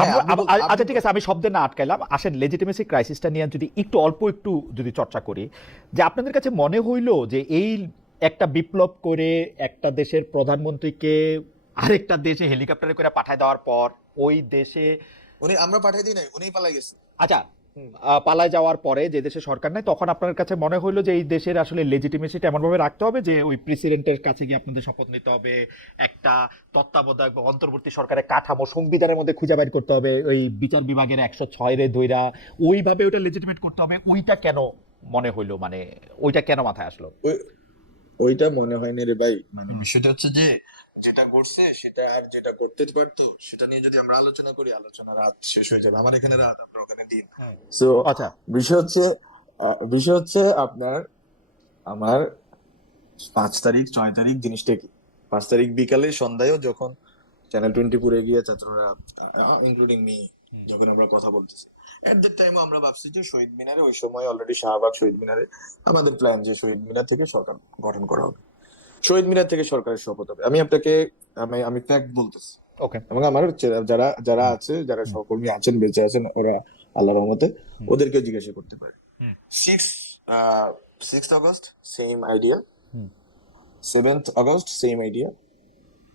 হ্যাঁ আমরা আপনি আপনি আচ্ছা ঠিক আছে, আমি শব্দে না আটকাইলাম, আসেন লেজিটিমেসি ক্রাইসিসটা নিয়ে যদি একটু যদি চর্চা করি, যে আপনাদের কাছে মনে হইলো যে এই একটা বিপ্লব করে একটা দেশের প্রধানমন্ত্রীকে আরেকটা দেশে হেলিকপ্টারে করে পাঠায় দেওয়ার পর ওই দেশে, উনি আমরা পাঠিয়ে দিই নাই, উনিই পালাই গেছে। আচ্ছা, হুম। পালায় যাওয়ার পরে যে দেশে সরকার নাই, তখন আপনার কাছে মনে হইলো যে এই দেশের আসলে লেজিটিমেসিটা এমনভাবে রাখতে হবে যে ওই প্রেসিডেন্টের কাছে গিয়ে আপনাদের শপথ নিতে হবে, একটা তত্ত্বাবধায়ক বা অন্তর্বর্তী সরকারের কাঠামো সংবিধানের মধ্যে খুঁজে বের করতে হবে, ওই বিচার বিভাগের 106 রে দইরা ওইভাবে ওইটা লেজিটিমেট করতে হবে, ওইটা কেন মনে হইলো, মানে ওইটা কেন মাথায় আসলো? ওই- ওইটা মনে হয়নি রে ভাই, মানে হুম। বিষয়টা হচ্ছে যে যেটা করছে সেটা আর যেটা করতে পারতো সেটা নিয়ে যদি আমরা আলোচনা করি, আলোচনা রাত শেষ হয়ে যাবে, আমার এখানে রাত, আপনার ওখানে দিন। হ্যাঁ। সো আচ্ছা। বিষয় হচ্ছে বিষয় হচ্ছে আপনার, আমার 5 তারিখ 6 তারিখ জিনিসটা কি, 5 তারিখ বিকালে সন্ধ্যায়ও যখন চ্যানেল 24 গিয়ে ছাত্ররা, ইনক্লুডিং মি, হুম। যখন আমরা কথা বলতেছি, এট দ্যাট টাইম আমরা ভাবছি যে শহীদ মিনারে, ওই সময় অলরেডি শাহবাগ শহীদ মিনারে আমাদের প্ল্যান যে শহীদ মিনার থেকে সরকার গঠন করা হবে, শহীদ মিনার থেকে সরকারের শপথ হবে। আমি আপনাকে, আমি ফ্যাক্ট বলতেছি, ওকে। এবং আমার যারা যারা হুম। আছে, যারা হুম। সহকর্মী আছেন, বেঁচে আছেন, ওরা আল্লাহর রহমতে, হুম। ওদেরকে জিজ্ঞাসা করতে পারে। হুম। Six 6th August same idea, হুম। 7th আগস্ট সেম আইডিয়া,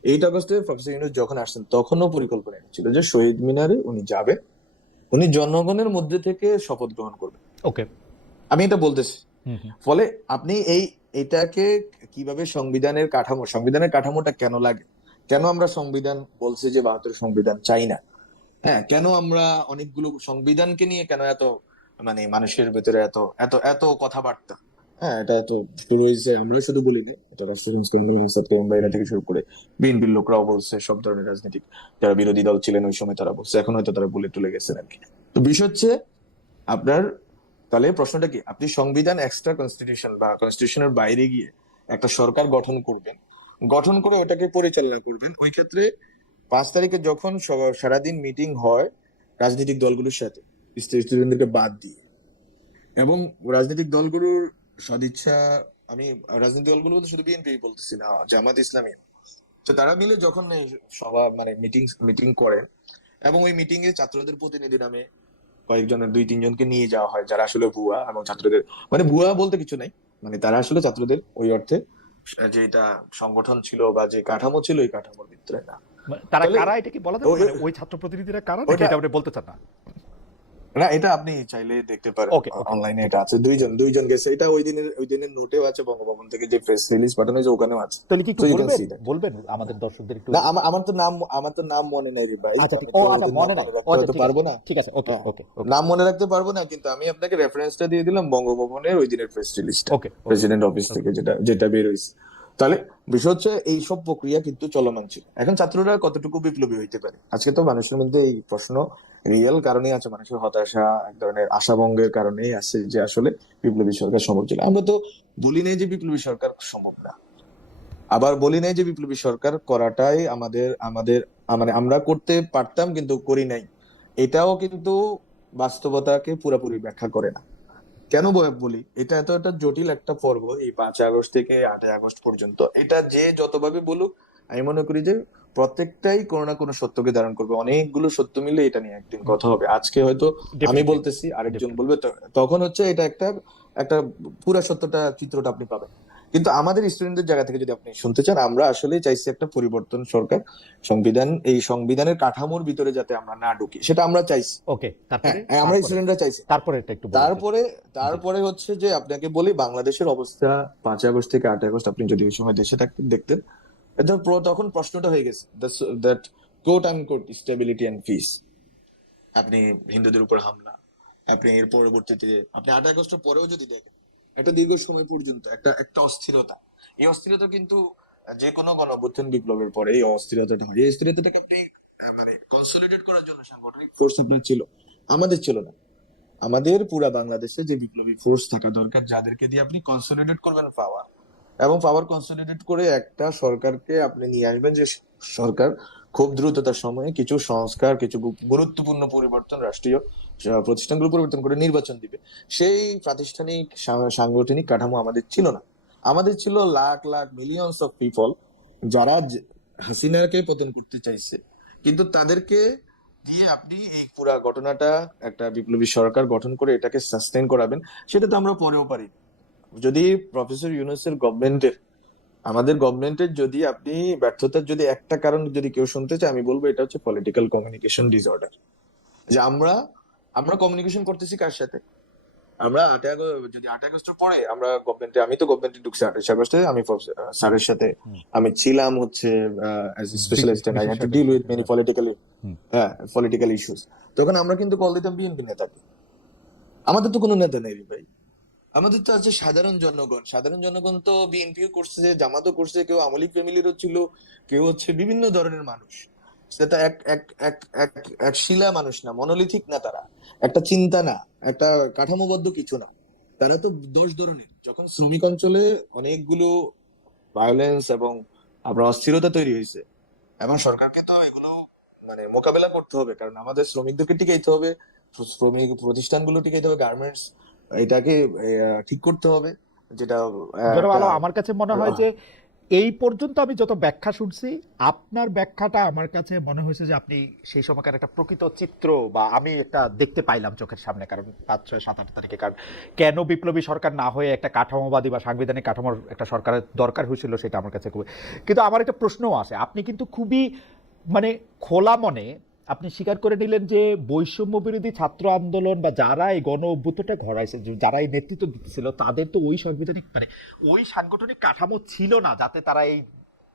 8 আগস্টে প্রফেসর ইউনূস যখন আসছেন তখনও পরিকল্পনা ছিল যে শহীদ মিনারে উনি যাবেন, উনি জনগণের মধ্যে থেকে শপথ গ্রহণ করবেন। ওকে। আমি এটা বলতেছি। হুম। হুম। ফলে আপনি এটাকে কিভাবে সংবিধানের কাঠামোটা কেন লাগে, কেন আমরা সংবিধান বলছি যে 72 সংবিধান চাই না, হ্যাঁ, কেন আমরা অনেকগুলো সংবিধানকে নিয়ে কেন এত, মানে মানুষের ভেতরে এত এত এত কথাবার্তা, হ্যাঁ, এটা এত শুরু হয়েছে, আমরা শুধু বলি না, এটা রাষ্ট্র সংস্কার আন্দোলন এরা হুম। থেকে শুরু করে বিএনপির লোকরাও বলছে, সব ধরনের রাজনীতিক যারা বিরোধী দল ছিলেন ওই সময় তারা বলছে, এখন হয়তো তারা বুলে টুলে গেছেন আর কি। তো বিষয় হচ্ছে আপনার, তাহলে প্রশ্নটা কি, আপনি সংবিধান এক্সট্রা কনস্টিটিউশন বা কনস্টিটিউশনের বাইরে গিয়ে একটা সরকার গঠন করবেন, গঠন করে ওটাকে পরিচালনা করবেন, ওই ক্ষেত্রে 5 তারিখে যখন সারাদিন মিটিং হয় রাজনৈতিক দলগুলোর সাথে, স্টুডেন্টদেরকে বাদ দিয়ে, এবং রাজনৈতিক দলগুলোর সদিচ্ছা, আমি রাজনৈতিক দলগুলো বলতে শুধু বিএনপি বলতেছি না, জামাত ইসলামী, তো তারা মিলে যখন সভা, মানে মিটিং মিটিং করে, এবং ওই মিটিং এ ছাত্রদের প্রতিনিধি নামে কয়েকজনের 2-3 জনকে নিয়ে যাওয়া হয়, যারা আসলে ভুয়া, এবং ছাত্রদের, মানে ভুয়া বলতে কিছু নাই, মানে তারা আসলে ছাত্রদের ওই অর্থে যে এটা সংগঠন ছিল বা যে কাঠামো ছিল এই কাঠামোর ভিতরে না। তারা তাহলে কারা, এটা কি বলা যাবে, ওই মানে ওই ছাত্র প্রতিনিধিরা কারা, নাকি ওটা, এটা আপনি বলতে চান না? না এটা আপনি চাইলে দেখতে পারেন, ওকে। ওকে। অনলাইনে ওকে। এটা আছে, দুইজন গেছে, এটা ওই দিনের নোটেও আছে, বঙ্গভবন থেকে যে প্রেস রিলিজ পাঠানো হয়েছে ওখানেও আছে। তাহলে কি সো একটু ইউ ক্যান বলবেন, সি দ্যাট। বলবেন আমাদের দর্শকদের একটু? না আমার তো নাম মনে নাই রে ভাই, আচ্ছা ঠিক, আমি ও তো আচ্ছা, ওদের নাম মনে নাই, মনে ও রাখতে আচ্ছা হয়তো ঠিক আছে। পারবো না। ঠিক আছে। ওকে। হ্যাঁ, ওকে। ওকে। নাম মনে রাখতে পারবো না, কিন্তু আমি আপনাকে রেফারেন্সটা দিয়ে দিলাম বঙ্গভবনের ওই দিনের প্রেস রিলিজটা, okay. Okay. President office okay. থেকে যেটা যেটা বের হয়েছে। তাহলে বিষয় হচ্ছে এইসব প্রক্রিয়া কিন্তু চলমান ছিল। এখন ছাত্ররা কতটুকু বিপ্লবী হইতে পারে, আজকে তো মানুষের মধ্যে এই প্রশ্ন রিয়েল কারণেই আছে, মানুষের হতাশা, এক ধরনের আশাভঙ্গের কারণেই আছে যে আসলে বিপ্লবী সরকার সম্ভব ছিল। আমরা তো বলি নাই যে বিপ্লবী সরকার সম্ভব না, আবার বলি নাই যে বিপ্লবী সরকার করাটাই আমাদের আমাদের মানে আমরা করতে পারতাম কিন্তু করি নাই, এটাও কিন্তু বাস্তবতাকে পুরোপুরি ব্যাখ্যা করে না। কেন বলি, এটা এত একটা জটিল একটা পর্ব, এই 5 আগস্ট থেকে 8 আগস্ট পর্যন্ত, এটা যে যতভাবে বলুক, আমি মনে করি যে প্রত্যেকটাই কোনো না কোনো সত্যকে ধারণ করবে, অনেকগুলো সত্য মিলে এটা নিয়ে একদিন কথা হবে। আজকে হয়তো আমি ডেফিনেটলি। বলতেছি, আরেকজন ডেফিনেটলি। বলবে, তখন হচ্ছে এটা একটা একটা পুরা সত্যটা, চিত্রটা আপনি পাবেন। কিন্তু আমাদের স্টুডেন্টদের জায়গা থেকে যদি আপনি শুনতে চান, আমরা আসলে চাইছি একটা পরিবর্তন সরকার, এই সংবিধানের কাঠামোর ভিতরে যাতে আমরা না ঢুকি, সেটা আমরা চাইছি। ওকে। হ্যাঁ, তারপরে? আমরা তারপরে? স্টুডেন্টরা চাইছি। তারপরে এটা একটু বলেন যদি। তারপরে জি। তারপরে হচ্ছে যে আপনাকে বলি, বাংলাদেশের অবস্থা 5 আগস্ট থেকে 8 আগস্ট আপনি যদি ওই সময় দেশে থাকতেন দেখতেন, তখন প্রশ্নটা হয়ে গেছে, that quote unquote stability and peace, আপনি হিন্দুদের উপর হামলা, আপনি এর পরবর্তীতে আপনি 8 আগস্টের পরেও যদি দেখেন, একটা দীর্ঘ সময় পর্যন্ত একটা একটা অস্থিরতা, এই অস্থিরতা কিন্তু যে কোনো গণ অভ্যুত্থান বিপ্লবের পরে এই অস্থিরতাটা হয়, এই অস্থিরতাটাকে আপনি মানে কনসলিডেট করার জন্য সাংগঠনিক ফোর্স আপনার ছিল, আমাদের ছিল না। আমাদের পুরা বাংলাদেশে যে বিপ্লবী ফোর্স থাকা দরকার, যাদেরকে দিয়ে আপনি কনসলিডেট করবেন পাওয়ার, এবং পাওয়ার কনসলিডেট করে একটা সরকারকে আপনি নিয়ে আসবেন, যে সরকার খুব দ্রুততার সময়ে কিছু সংস্কার, কিছু গুরুত্বপূর্ণ পরিবর্তন, রাষ্ট্রীয় প্রতিষ্ঠানগুলো পরিবর্তন করে নির্বাচন দিবে। সেই প্রাতিষ্ঠানিক সাংগঠনিক কাঠামো আমাদের ছিল না। আমাদের ছিল lakh lakh millions of people, যারা হাসিনাকে পতন করতে চাইছে, কিন্তু তাদেরকে দিয়ে আপনি এই পুরা ঘটনাটা একটা বিপ্লবী সরকার গঠন করে এটাকে সাস্টেইন করাবেন, সেটা তো আমরা পরেও পারি। যদি প্রফেসর ইউনূসের গভর্নমেন্টের, আমাদের গভর্নমেন্টের যদি আপনি ব্যর্থতার যদি একটা কারণ যদি কেউ শুনতে চায়, আমি বলবো এটা হচ্ছে পলিটিক্যাল কমিউনিকেশন ডিসঅর্ডার। যে আমরা আমরা কমিউনিকেশন করতেছি কার সাথে? আমরা 8 আগস্ট, যদি 8 আগস্টের পরে আমরা গভর্নমেন্টে, আমি তো গভর্নমেন্টে ঢুকছি 28 আগস্টে, আমি স্যারের সাথে হুম। আমি ছিলাম হচ্ছে as a specialist, and I had to deal with many political, hmm. হ্যাঁ, পলিটিক্যাল ইস্যুস। তখন আমরা কিন্তু কল দিতাম বিএনপি নেতাকে। আমাদের তো কোনো নেতা নেই রে ভাই, আমাদের তো আছে সাধারণ জনগণ। সাধারণ জনগণ তো বিএনপিও করছে, জামাতও করছে, কেউ আওয়ামী লীগ ফ্যামিলিরও ছিল, কেউ হচ্ছে বিভিন্ন ধরনের মানুষ। সেটা এক এক এক এক এক শিলা মানুষ না, মনোলিথিক না তারা, একটা চিন্তা না, একটা কাঠামোবদ্ধ কিছু না। তারা তো দোষ ধরনের, যখন শ্রমিক অঞ্চলে অনেকগুলো ভায়োলেন্স এবং আপনার অস্থিরতা তৈরি হয়েছে, এবং সরকারকে তো এগুলো মানে মোকাবেলা করতে হবে, কারণ আমাদের শ্রমিকদেরকে টিকাইতে হবে, শ্রমিক প্রতিষ্ঠানগুলো টিকাইতে হবে, গার্মেন্টস এটাকে ঠিক করতে হবে, যেটা জনাব একটা আলম, আমার কাছে মনে হয় যে এই পর্যন্ত আমি যত ব্যাখ্যা শুনছি, আপনার ব্যাখ্যাটা আমার কাছে মনে হয়েছে যে আপনি সেই সময়কার একটা প্রকৃত চিত্র বা আমি একটা দেখতে পাইলাম চোখের সামনে। কারণ 5, 6, 7, 8 তারিখে কারণ কেন বিপ্লবী সরকার না হয়ে একটা কাঠামোবাদী বা সাংবিধানিক কাঠামোর একটা সরকারের দরকার হয়েছিল সেটা আমার কাছে খুবই। কিন্তু আমার একটা প্রশ্নও আছে, আপনি কিন্তু খুবই মানে খোলা মনে আপনি স্বীকার করে নিলেন যে বৈষম্য বিরোধী ছাত্র আন্দোলন বা যারা এই গণ অভ্যুত্থানটা ঘটাইছে, যারা এই নেতৃত্ব দিতেছিল, তাদের তো ওই সাংবিধানিক মানে ওই সাংগঠনিক কাঠামো ছিল না যাতে তারা এই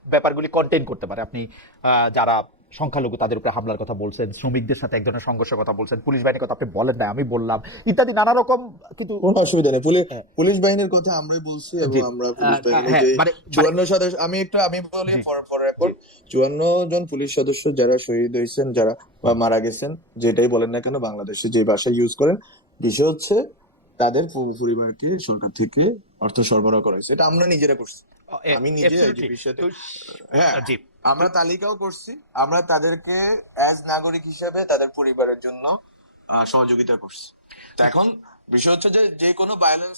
ব্যাপারগুলি কন্টেইন করতে পারে। আপনি যারা সংখ্যালঘু তাদের উপরে হামলার কথা বলছেন, শ্রমিকদের সাথে এক ধরনের সংঘর্ষের কথা বলছেন, পুলিশ বাহিনীর কথা আপনি বলেন না, আমি বললাম, ইত্যাদি নানা রকম। কিন্তু কোনো অসুবিধা নেই, পুলিশ হ্যাঁ, পুলিশ বাহিনীর কথা আমরাই বলছি, এবং জি, আমরা পুলিশ বাহিনীর হ্যাঁ, যে মানে মানে 54 সদস্য, আমি বলি জি, ফর রেকর্ড, 54 জন পুলিশ সদস্য যারা শহীদ হয়েছেন, যারা বা হুম, মারা গেছেন, যেটাই বলেন না কেন, বাংলাদেশে যে ভাষা ইউজ করেন, বিষয় হচ্ছে তাদের পরিবারকে সরকার থেকে অর্থ সরবরাহ করা হয়েছে, এটা আমরা নিজেরা করছি। আমি নিজে অ্যাবসলিউটলি। আইজিপির সাথে, তো হ্যাঁ, জি, তো আমরা তালিকাও করছি, আমরা তাদেরকে অ্যাজ নাগরিক হিসেবে তাদের পরিবারের জন্য সহযোগিতা করছি। তো এখন বিষয় হচ্ছে যে যে কোনো ভায়োলেন্স,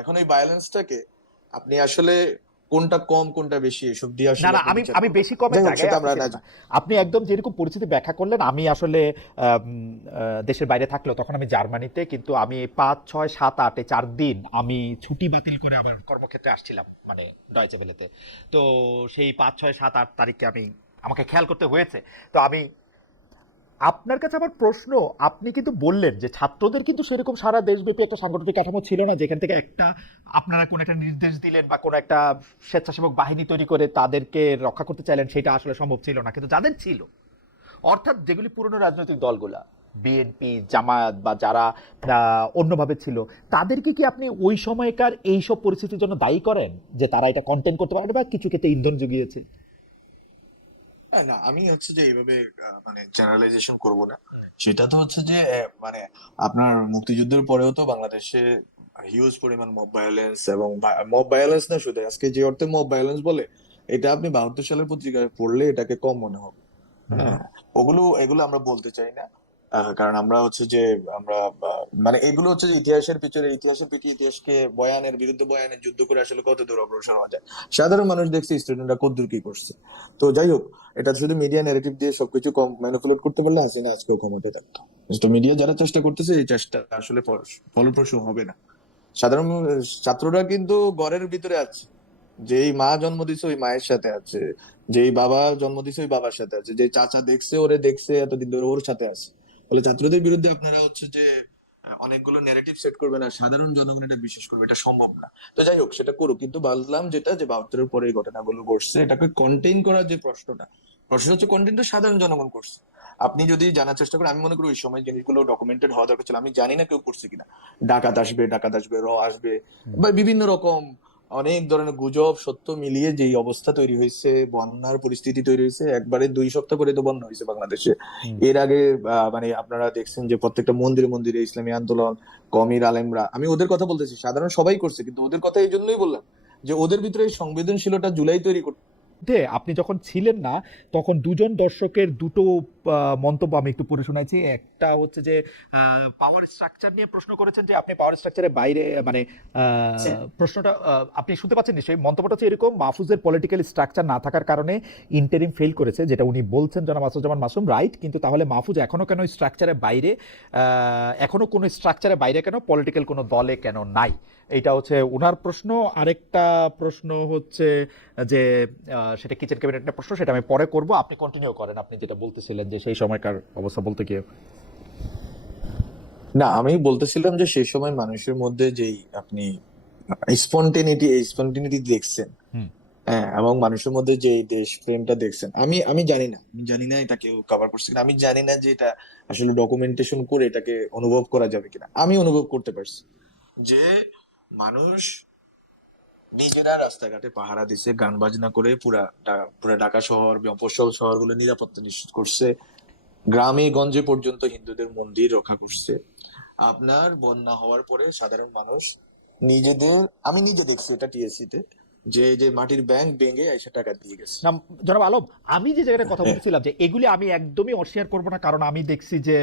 এখন এই ভায়োলেন্সটাকে আপনি আসলে কোনটা কম কোনটা বেশি এসব দিয়ে না আসলে না, আপনি আমি বিচার আমি করবেন বেশি না। কমের যাই হোক, জায়গায় সেটা আমরা না আসতেছিলাম না। আপনি একদম যেরকম পরিস্থিতি ব্যাখ্যা করলেন, আমি আসলে দেশের বাইরে থাকলেও তখন আমি জার্মানিতে, কিন্তু আমি 5, 6, 7, 8 এই 4 দিন আমি ছুটি বাতিল করে আমার কর্মক্ষেত্রে আসছিলাম, মানে ডয়চে ভেলেতে। তো সেই 5, 6, 7, 8 তারিখে আমাকে খেয়াল করতে হয়েছে। তো আমি আপনার কাছে আমার প্রশ্ন, আপনি কিন্তু বললেন যে ছাত্রদের কিন্তু সেরকম সারা দেশব্যাপী একটা সাংগঠনিক কাঠামো ছিল না যেখান থেকে একটা আপনারা কোন একটা নির্দেশ দিলেন বা কোন একটা স্বেচ্ছাসেবক বাহিনী তৈরি করে তাদেরকে রক্ষা করতে চাইলেন, সেটা আসলে সম্ভব ছিল না। কিন্তু যাদের ছিল, অর্থাৎ যেগুলি পুরনো রাজনৈতিক দলগুলা, বিএনপি, জামায়াত বা যারা অন্যভাবে ছিল, তাদেরকে কি আপনি ওই সময়কার এইসব পরিস্থিতির জন্য দায়ী করেন যে তারা এটা কন্টেন্ট করতে পারে বা কিছু ক্ষেত্রে ইন্ধন জুগিয়েছে? না, আমি হচ্ছে যে এইভাবে মানে জেনারেলাইজেশন করব না। সেটা তো হচ্ছে যে মানে আপনার মুক্তিযুদ্ধের পরেও তো বাংলাদেশে হিউজ পরিমাণ মব ভায়োলেন্স, এবং মব ভায়োলেন্স না শুধু আজকে যে অর্থে মব ভায়োলেন্স বলে, এটা আপনি 72 সালের পত্রিকায় পড়লে এটাকে কম মনে হবে। হ্যাঁ, এগুলো আমরা বলতে চাই না। কারণ আমরা হচ্ছে যে আমরা মানে এগুলো হচ্ছে যে ইতিহাসের পিঠে ইতিহাসকে বয়ানের বিরুদ্ধে বয়ানের যুদ্ধ করে আসলে কত দূর অগ্রসর হওয়া যায়, সাধারণ মানুষ দেখছে স্টুডেন্টরা কত দূর কি করছে। তো যাই হোক, এটা শুধু মিডিয়া ন্যারেটিভ দিয়ে সবকিছু কম ম্যানিপুলেট করতে পারলে হাসিনা আজকেও ক্ষমতায় থাকতো। তো মিডিয়া যারা চেষ্টা করতেছে, এই চেষ্টা আসলে ফলপ্রসূ হবে না। সাধারণ ছাত্ররা কিন্তু ঘরের ভিতরে আছে, যেই মা জন্ম দিছে ওই মায়ের সাথে আছে, যেই বাবা জন্ম দিছে ওই বাবার সাথে আছে, যে চাচা দেখছে ওরে দেখছে এতদিন ধরে ওর সাথে আছে। ফলে ছাত্রদের বিরুদ্ধে আপনারা হচ্ছে যে অনেকগুলো ন্যারেটিভ সেট করবেন আর সাধারণ জনগণ এটা বিশ্বাস করবে, এটা সম্ভব না। তো যাই হোক, সেটা করুক, কিন্তু বললাম যেটা, যে 72-এর পরে এই ঘটনাগুলো ঘটছে, এটাকে কন্টেইন করার যে প্রশ্ন হচ্ছে কন্টেইন তো সাধারণ জনগণ করছে। আপনি যদি জানার চেষ্টা করেন, আমি মনে করি ওই সময় জিনিসগুলো ডকুমেন্টেড হওয়া দরকার ছিল। আমি জানি না কেউ করছে কিনা, ডাকাত আসবে, আসবে, বা বিভিন্ন রকম অনেক ধরনের গুজব সত্য মিলিয়ে যেই অবস্থা তৈরি হয়েছে, বন্যার পরিস্থিতি তৈরি হয়েছে, একবারে 2 সপ্তাহ করে তো বন্যা হয়েছে বাংলাদেশে। এর আগে মানে আপনারা দেখছেন যে প্রত্যেকটা মন্দিরে মন্দিরে ইসলামী আন্দোলন, কমির আলেমরা, আমি ওদের কথা বলতেছি, সাধারণ সবাই করছে, কিন্তু ওদের কথা এই জন্যই বললাম যে ওদের ভিতরে এই সংবেদনশীলতা জুলাই তৈরি করতে। আপনি যখন ছিলেন না, তখন দুজন দর্শকের দুটো মন্তব্য আমি একটু পড়ে শোনাচ্ছি। একটা হচ্ছে যে পাওয়ার স্ট্রাকচার নিয়ে প্রশ্ন করেছেন যে আপনি পাওয়ার স্ট্রাকচারের বাইরে মানে প্রশ্নটা আপনি শুনতে পাচ্ছেন নিশ্চয়ই। মন্তব্যটা হচ্ছে এরকম: মাহফুজের পলিটিক্যাল স্ট্রাকচার না থাকার কারণে ইন্টারিম ফেল করেছে, যেটা উনি বলছেন জনাব আসাদুজ্জামান মাসুম, রাইট। কিন্তু তাহলে মাহফুজ এখনো কেন স্ট্রাকচারের বাইরে, এখনো কোনো স্ট্রাকচারের বাইরে কেন, পলিটিক্যাল কোনো দলে কেন নাই? এইটা হচ্ছে ওনার প্রশ্ন। আরেকটা প্রশ্ন হচ্ছে যে সেটা কিচেন ক্যাবিনেটের প্রশ্ন, সেটা আমি পরে করব, আপনি কন্টিনিউ করেন আপনি যেটা বলতেছিলেন যে সেই সময়কার অবস্থা বলতে গিয়ে। না, আমি বলতেছিলাম যে সেই সময় মানুষের মধ্যে যেই আপনি স্পন্টেনিটি দেখছেন, হুম। হ্যাঁ, এবং মানুষের মধ্যে যে এই দেশ প্রেমটা দেখছেন, আমি জানি না এটা কেউ কভার করছে কিনা, আমি জানি না যে এটা আসলে ডকুমেন্টেশন করে এটাকে অনুভব করা যাবে কিনা। আমি অনুভব করতে পারছি যে মানুষ নিজেরা রাস্তাঘাটে পাহারা দিছে, গান বাজনা করে পুরা ঢাকা শহর, মফস্বল শহরগুলো নিরাপত্তা নিশ্চিত করছে, গ্রামে গঞ্জে পর্যন্ত হিন্দুদের মন্দির রক্ষা করছে। আপনার বন্যা হওয়ার পরে সাধারণ মানুষ নিজেদের, আমি নিজে দেখছি এটা টিএসসি তে, যে যে মাটির ব্যাংক ভেঙে এসে টাকা দিয়ে গেছে। না জনাব আলম, আমি যে জায়গাটা কথা হ্যাঁ, বলছিলাম যে এগুলি আমি একদমই অস্বীকার করব না, কারণ আমি দেখছি যে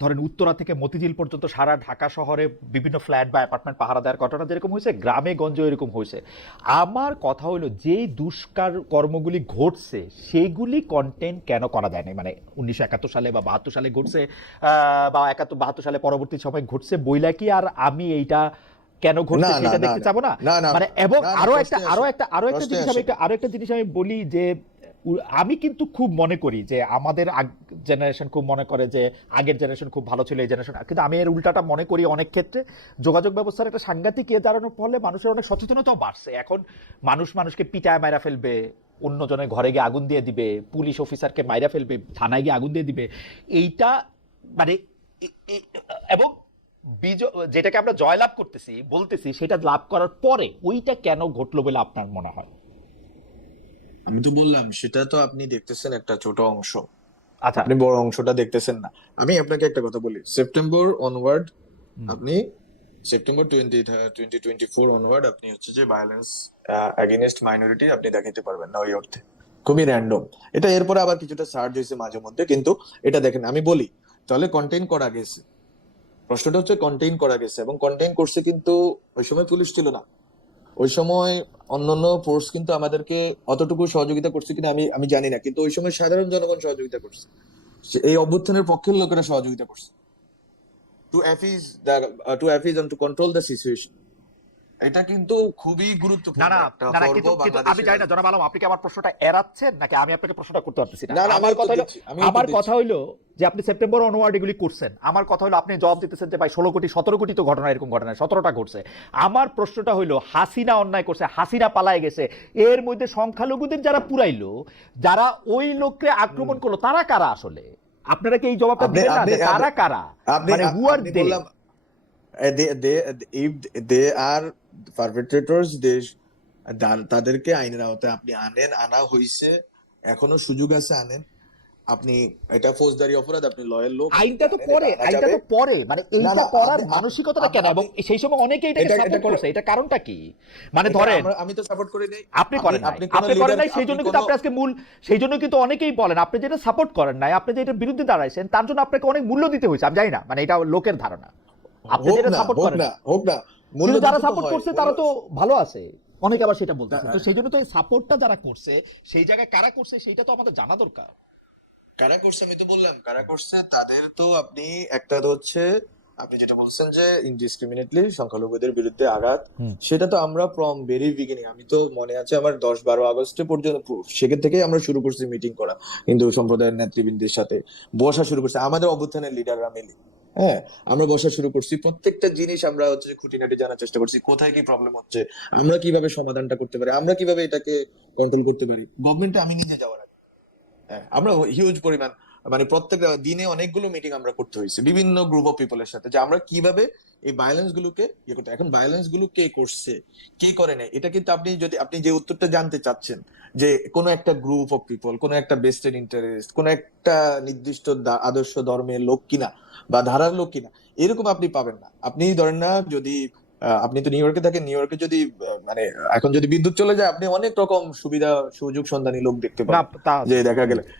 ধরেন উত্তরা থেকে মতিঝিল পর্যন্ত সারা ঢাকা শহরে বিভিন্ন ফ্ল্যাট বা অ্যাপার্টমেন্ট পাহারা দেওয়ার ঘটনা যেরকম হয়েছে, গ্রামে গঞ্জে এরকম হয়েছে। আমার কথা হলো যেই দুষ্কার কর্মগুলি ঘটছে সেগুলি কন্টেন্ট কেন করা যায় না? মানে 1971 সালে বা 72 সালে ঘটছে, বা 71 72 সালে পরবর্তী সময় ঘটছে বইলা কি আর আমি এইটা কেন না ঘটছে না সেটা না দেখতে না চাবো না? না না মানে এবং না না, আরো একটা প্রশ্নে আরো আসেন, একটা আরো একটা প্রশ্নে জিনিস আমি আসেন। একটা আরো একটা জিনিস আমি বলি যে আমি কিন্তু খুব মনে করি যে আমাদের জেনারেশন খুব মনে করে যে আগের জেনারেশন খুব ভালো ছিল, এই জেনারেশন, কিন্তু আমি এর উল্টাটা মনে করি। অনেক ক্ষেত্রে যোগাযোগ ব্যবস্থার একটা সাংঘাতিক ইয়ে দাঁড়ানোর ফলে মানুষের অনেক সচেতনতাও বাড়ছে। এখন মানুষ মানুষকে পিটায় মাইরা ফেলবে, অন্যজনের ঘরে গিয়ে আগুন দিয়ে দিবে, পুলিশ অফিসারকে মাইরা ফেলবে, থানায় গিয়ে আগুন দিয়ে দিবে। এইটা মানে এবং যেটাকে আমরা জয়লাভ করতেছি বলতেছি, সেটা লাভ করার পরে ওইটা কেন ঘটলো বলে আপনার মনে হয়? আমি তো বললাম সেটা তো আপনি দেখতেছেন একটা ছোট অংশ, আচ্ছা। আপনি বড় অংশটা দেখতেছেন না। আমি আপনাকে একটা কথা বলি, সেপ্টেম্বর অনওয়ার্ড, হুম। আপনি সেপ্টেম্বর 2024 অনওয়ার্ড আপনি হচ্ছে যে ভায়োলেন্স এগেইনস্ট মাইনরিটি আপনি দেখাতে পারবেন না ওই অর্থে। খুবই র্যান্ডম এটা। এরপরে আবার কিছুটা সার্চ হয়েছে মাঝে মধ্যে, কিন্তু এটা দেখেন, আমি বলি তাহলে কন্টেইন করা গেছে। প্রশ্নটা হচ্ছে কন্টেইন করা গেছে, এবং কন্টেইন করছে, কিন্তু ওই সময় পুলিশ ছিল না। ওই সময় অন্যান্য ফোর্স কিন্তু আমাদেরকে অতটুকু সহযোগিতা করছে কিনা আমি আমি জানি না, কিন্তু ওই সময় সাধারণ জনগণ সহযোগিতা করছে, এই অভ্যুত্থানের পক্ষের লোকেরা সহযোগিতা করছে to appease and to control the situation. এটা কিন্তু খুবই না গুরুত্বপূর্ণ না একটা না না, পর্ব কিন্তু কিন্তু আমি বাংলাদেশের জানি না রাজনীতি। জনাব আলম, আপনি কি আমার প্রশ্নটা এড়াচ্ছেন নাকি আমি আপনাকে প্রশ্নটা করতে পারতেছি না? না না, আমি আমার উত্তর কথা হলো, দিচ্ছি, আমি উত্তর আমার দিচ্ছি। কথা হইলো যে আপনি সেপ্টেম্বর অনওয়ার্ড এগুলি করছেন, আমার কথা হলো আপনি জবাব দিতেছেন যে ভাই 16 কোটি 17 কোটি তো ঘটনা, এরকম ঘটনা 17টা ঘটছে। আমার প্রশ্নটা হইলো হাসিনা অন্যায় করছে, হাসিনা পালায় গেছে, এর মধ্যে সংখ্যালঘুদের যারা পুরাইলো, যারা ওই লোককে আক্রমণ করলো, তারা কারা আসলে? আপনারা কি এই জবাবটা আপনি দিবেন না আপনি যে তারা কারা? আপনি মানে হু আর আপনি দে? বললাম they if they are perpetrators, তাদেরকে আইনের আওতায় আপনি আনা হইছে, এখনো সুযোগ আছে, আনেন। আপনি এটা ফৌজদারি অপরাধ, আপনি লয়ের লোক, আপনি আইনটা তো জানেন এটা পরে, আনা আইনটা যাবে। তো পরে, মানে না এইটা না, করার আপনি মানসিকতাটা আপনি কেন? এবং আপনি সেই সময় অনেকে এটাকে এটা এটা সাপোর্ট করে করছে, এটা কারণটা কি? মানে এটা ধরেন আমি তো সাপোর্ট করি নাই। আপনি আপনি করেন নাই, আপনি কোন আপনি করেন লিডার, নাই, সেই আপনি জন্য কোন কিন্তু আপনি আজকে মূল, সেই জন্য কিন্তু অনেকেই বলেন আপনি যেটা সাপোর্ট করেন নাই, আপনি যেটা বিরুদ্ধে দাঁড়াইছেন, তার জন্য আপনাকে অনেক মূল্য দিতে হয়েছে। আমি জানি না, মানে এটা লোকের ধারণা, আপনি হোক যেটা না সাপোর্ট হোক করেন না নাই। হোক না, মূল্য কিন্তু যারা দিতে তো সাপোর্ট হয়, করছে মূল্য। তারা তো ভালো আছে, অনেকে আবার সেটা বলতেছে। তো তা- সেই জন্য তো এই সাপোর্টটা যারা করছে, সেই জায়গায় কারা করছে সেটা তো আমাদের জানা দরকার। কারা করছে আমি তো বললাম কারা করছে, তাদের তো আপনি একটা তো হচ্ছে, আপনি যেটা বলছেন যে ইনডিসক্রিমিনেটলি সংখ্যালঘুদের বিরুদ্ধে আঘাত, হুম। সেটা তো আমরা ফ্রম ভেরি বিগিনিং, আমি তো মনে আছে আমার 10-12 আগস্টে পর্যন্ত সেখান থেকেই আমরা শুরু করছি মিটিং করা, হিন্দু সম্প্রদায়ের নেতৃবৃন্দের সাথে বসা শুরু করছি, আমাদের অভ্যুত্থানের লিডাররা মিলে। হ্যাঁ, আমরা বসা শুরু করছি, প্রত্যেকটা জিনিস আমরা হচ্ছে যে খুঁটিনাটি জানার চেষ্টা করছি, কোথায় কি প্রবলেম হচ্ছে, আমরা কিভাবে সমাধানটা করতে পারি, আমরা কিভাবে এটাকে কন্ট্রোল করতে পারি। গভর্নমেন্টে আমি নিজে যাওয়ার আগে, হ্যাঁ, আমরা হিউজ পরিমাণ, মানে প্রত্যেক দিনে অনেকগুলো মিটিং আমরা করতে হয়েছে বিভিন্ন গ্রুপ অফ পিপলের সাথে, যে আমরা কিভাবে এই ভায়োলেন্স গুলোকে ইয়ে করতে। এখন ভায়োলেন্স গুলো কে করছে, কি করে নাই, এটা কিন্তু আপনি যদি আপনি যে উত্তরটা জানতে চাচ্ছেন, যে কোনো একটা গ্রুপ অফ পিপল, কোনো একটা বেস্টেড ইন্টারেস্ট, কোনো একটা নির্দিষ্ট আদর্শ ধর্মের লোক কিনা বা ধারার লোক কিনা, এরকম আপনি পাবেন না। আপনি ধরেন না, যদি আপনি তো নিউ ইয়র্কে থাকেন, নিউ ইয়র্কে যদি মানে এখন যদি বিদ্যুৎ চলে যায়, আপনি অনেক রকম সুবিধা সুযোগ সন্ধানী লোক দেখতে না পাবেন, তা যে আছে। দেখা জি গেলে জি।